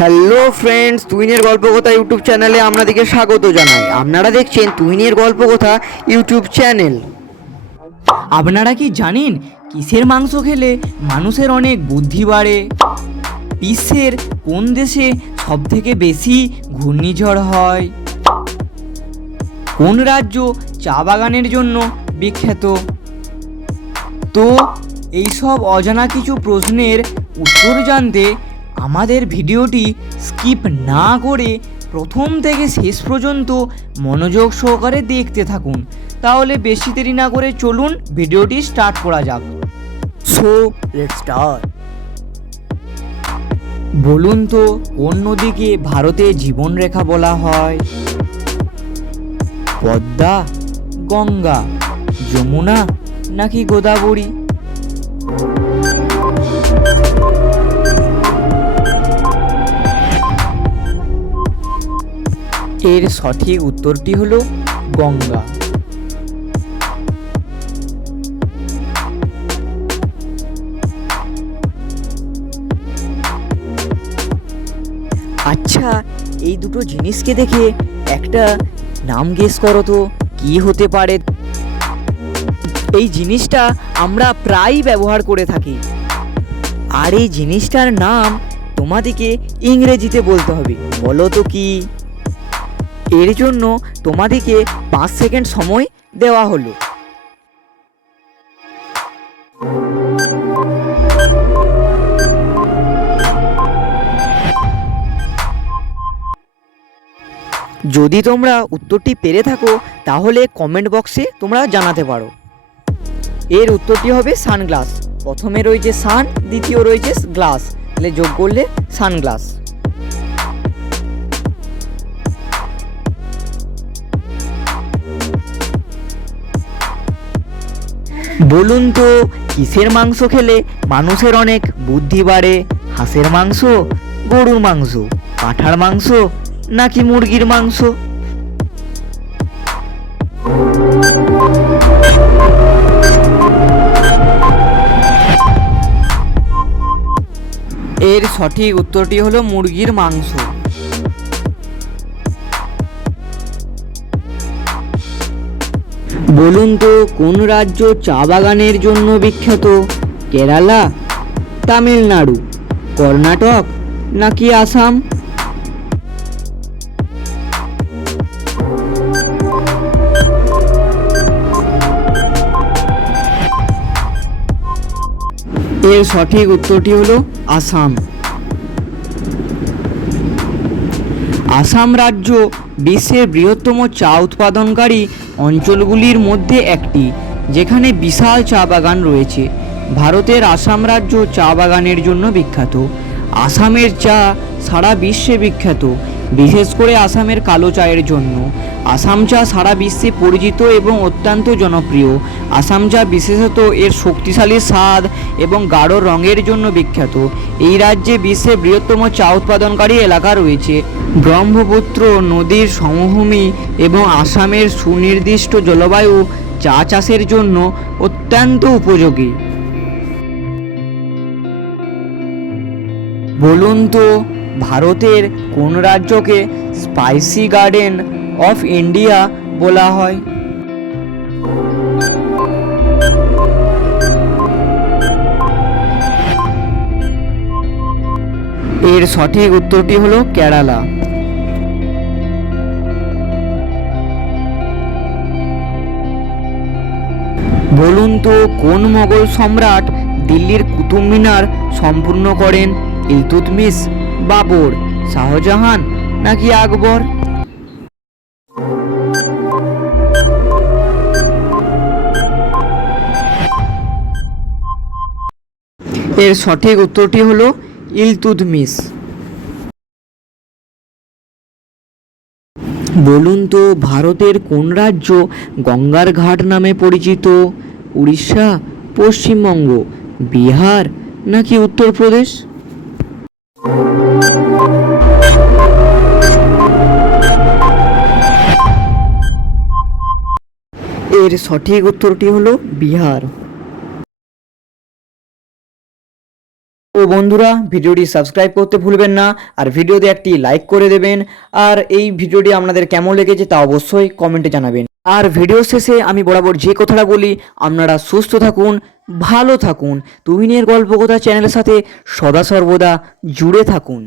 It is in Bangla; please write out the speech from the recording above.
হ্যালো ফ্রেন্ডস, তুহিনের গল্পকথা ইউটিউব চ্যানেলে আপনাদেরকে স্বাগত জানাই। আপনারা দেখছেন তুহিনের গল্পকথা ইউটিউব চ্যানেল। আপনারা কি জানেন কিসের মাংস খেলে মানুষের অনেক বুদ্ধি বাড়ে? বিশ্বের কোন দেশে সবথেকে বেশি ঘূর্ণিঝড় হয়? কোন রাজ্য চা বাগানের জন্য বিখ্যাত? তো এইসব অজানা কিছু প্রশ্নের উত্তর জানতে আমাদের ভিডিওটি স্কিপ না করে প্রথম থেকে শেষ পর্যন্ত মনোযোগ সহকারে দেখতে থাকুন। তাহলে বেশি দেরি না করে চলুন ভিডিওটি স্টার্ট করা যাক। So let's start. বলুন তো, কোন নদীকে ভারতে জীবনরেখা বলা হয়? পদ্মা, গঙ্গা, যমুনা নাকি গোদাবরী? এর সঠিক উত্তরটি হলো গঙ্গা। আচ্ছা, এই দুটো জিনিসকে দেখে একটা নাম গেস করো তো, কি হতে পারে? এই জিনিসটা আমরা প্রায়ই ব্যবহার করে থাকি, আর এই জিনিসটার নাম তোমাদেরকে ইংরেজিতে বলতে হবে। বলো তো কি? এর জন্য তোমাদেরকে 5 সেকেন্ড সময় দেওয়া হলো। যদি তোমরা উত্তরটি পেরে থাকো তাহলে কমেন্ট বক্সে তোমরা জানাতে পারো। এর উত্তরটি হবে সানগ্লাস। প্রথমে রয়েছে সান, দ্বিতীয় রয়েছে গ্লাস, তাহলে যোগ করলে সানগ্লাস। বলুন তো, কিসের মাংস খেলে মানুষের অনেক বুদ্ধি বাড়ে? হাঁসের মাংস, গরুর মাংস, পাঁঠার মাংস নাকি মুরগির মাংস? এর সঠিক উত্তরটি হলো মুরগির মাংস। বলুন তো, কোন রাজ্য চা বাগানের জন্য বিখ্যাত? কেরালা, তামিলনাড়ু, কর্ণাটক নাকি আসাম? এর সঠিক উত্তরটি হলো আসাম। আসাম রাজ্য বিশ্বের বৃহত্তম চা উৎপাদনকারী অঞ্চলগুলির মধ্যে একটি, যেখানে বিশাল চা বাগান রয়েছে। ভারতের আসাম রাজ্য চা বাগানের জন্য বিখ্যাত। আসামের চা সারা বিশ্বে বিখ্যাত, বিশেষ করে আসামের কালো চায়ের জন্য। আসাম চা সারা বিশ্বে পরিচিত এবং অত্যন্ত জনপ্রিয়। আসাম চা বিশেষত এর শক্তিশালী স্বাদ এবং গাঢ় রঙের জন্য বিখ্যাত। এই রাজ্যে বিশ্বের বৃহত্তম চা উৎপাদনকারী এলাকা রয়েছে। ব্রহ্মপুত্র নদীর সমভূমি এবং আসামের সুনির্দিষ্ট জলবায়ু চা চাষের জন্য অত্যন্ত উপযোগী। বলুন তো, ভারতের কোন রাজ্যকে স্পাইসি গার্ডেন অফ ইন্ডিয়া বলা হয়? এর সঠিক উত্তরটি হলো কেরালা। বলুন তো, কোন মোগল সম্রাট দিল্লির কুতুব মিনার সম্পূর্ণ করেন? ইলতুৎমিশ, বাবর, শাহজাহান নাকি আকবর? এর সঠিক উত্তরটি হলো ইলতুৎমিশ। বলুন তো, ভারতের কোন রাজ্য গঙ্গার ঘাট নামে পরিচিত? উড়িষ্যা, পশ্চিমবঙ্গ, বিহার নাকি উত্তরপ্রদেশ? এর সঠিক উত্তরটি হলো বিহার। ও বন্ধুরা, ভিডিওটি সাবস্ক্রাইব করতে ভুলবেন না, আর ভিডিওতে একটি লাইক করে দেবেন। আর এই ভিডিওটি আপনাদের কেমন লেগেছে তা অবশ্যই কমেন্টে জানাবেন। আর ভিডিও শেষে আমি বরাবর যে কথাটা বলি, আপনারা সুস্থ থাকুন, ভালো থাকুন, তুহিনের গল্পকথা চ্যানেলের সাথে সদা সর্বদা জুড়ে থাকুন।